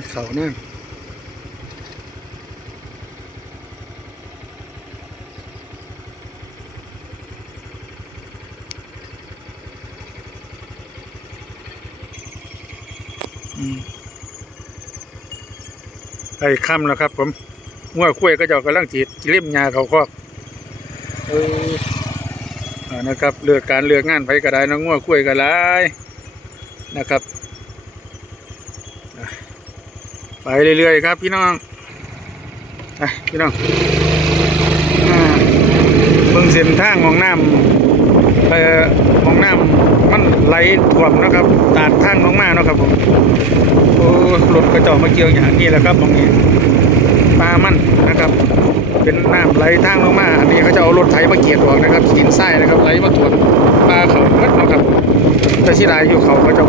ยเขานั่นอืมไอ้ค่ำแล้วครับ ผมงัวกล้วยก็จะกำลังจีดเล่มยาเขาคอกเออนะครับเลือกการเลือกงานไปก็ได้น้องงัวกล้วยก็ได้นะครับ ไปเรื่อยๆครับพี่น้องไปพี่น้องเบิ่งเส้นทางมองน้ำเอ่อมองน้ำมันไหลท่วมนะครับ ตาดทางลงมาเนะครับผมโอ้รถกระจอกมาเกี่ยวอย่างนี้แหละครับตรงนี้ปลามันนะครับ เป็นน้ำไหลทางลงมาอันนี้เขาจะเอารถไถมาเกี่ยดออกนะครับขีนไส้นะครับไหลมาท่วมปลาเขาเบิดนะครับแต่ที่ใดอยู่เขาเขาจะ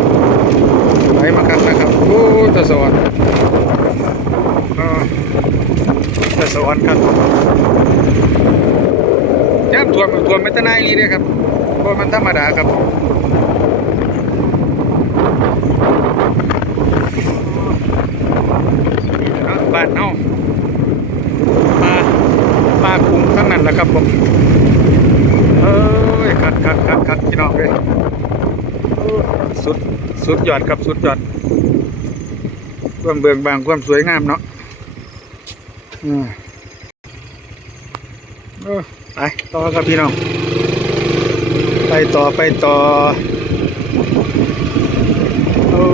ไหลมากันนะครับโอ้ตะสอน อ่า จะสอนครับย่ำทวมทวมไม่ตะนายลีเลยครับเพราะมันธรรมดาครับเอาบ้านเฮาปลาปลาคุ้งทั้งนั้นแหละครับผมเอ้ยคัดคัดคัดคัดพี่น้องเลยสุดสุดยอดครับสุดยอดความเบิกบานความสวยงามเนาะ อืมเออไปต่อครับพี่น้อง ไปต่อไปต่อโอ้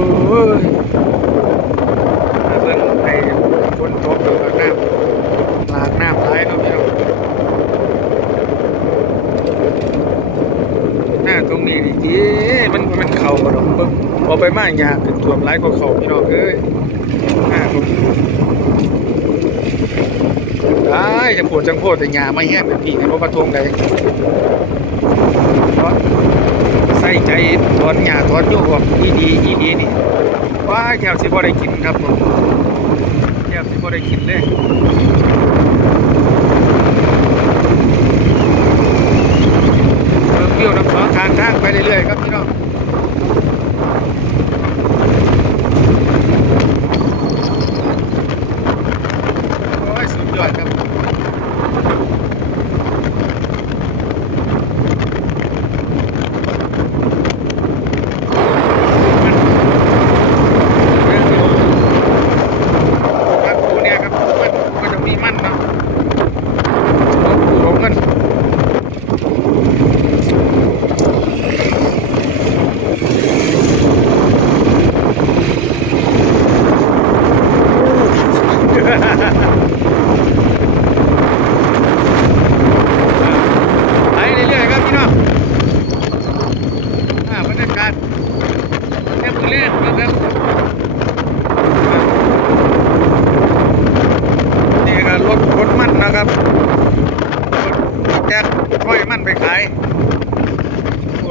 ยมาเบิ่งไอ้ฝนตกอยู่กัน้ำหลากน้ำไหลเนาะพี่น้องหน้าตรงนี้นี่จีมันมันเข่าบ่ดอกเบิ่งพอไปมากยากขึ้นท่วมหลกว่าเขาพี่น้องเอ้ย ได้จะปวดจังโพดแต่ยาไม่แห้งแบบนี้ในบ่ประทงใดเพราะใส่ใจถอนหญ้าถอนโยกออกอีดีอีดีนี่ว้าแถวสิบ่ได้กินครับผมแถวสิบ่ได้กินเลยเริ่มเกี่ยวน้ำสองทางทางไปเรื่อยๆครับพี่น้องโอ้ยสุดยอดครับครับปูเนี่ยครับมันก็จะมีมันเนาะปูของกันไปเรื่อยๆครับพี่น้องอ่าบรรยากาศแค่มือเล่นนะครับ นี่ก็รถขนมันนะครับรถแจ็คค่อยมัน ไปขายโอ้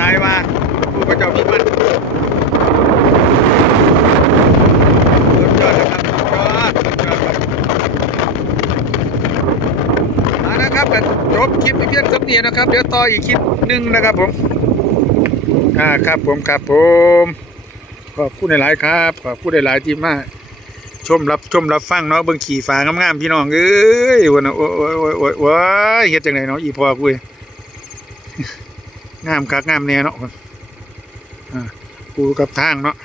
ตายว่าผู้พระจ้ามีมันสุดยอดนะครับสุดยอดสุดยอดครับเอานะครับก็จบคลิปเพียงเท่านี้นะครับ เดี๋ยวต่ออีกคลิปหนึ่งนะครับผม อ่าครับผมครับผม ขอบคุณหลาย ๆ ครับ ขอบคุณหลาย ๆ ที่มาก ชมรับชมรับฟังเนาะเบิ่งขี่ฟ้างามๆพี่น้องเอ้ยวันน่ะโอ้ยโอ้ยโอ้ยโอ้ยโอ้ยเฮ็ดจังไดเนาะอีพ่อกูเอ้ยงามคักงามแน่เนาะอ่ากูกับทางเนาะ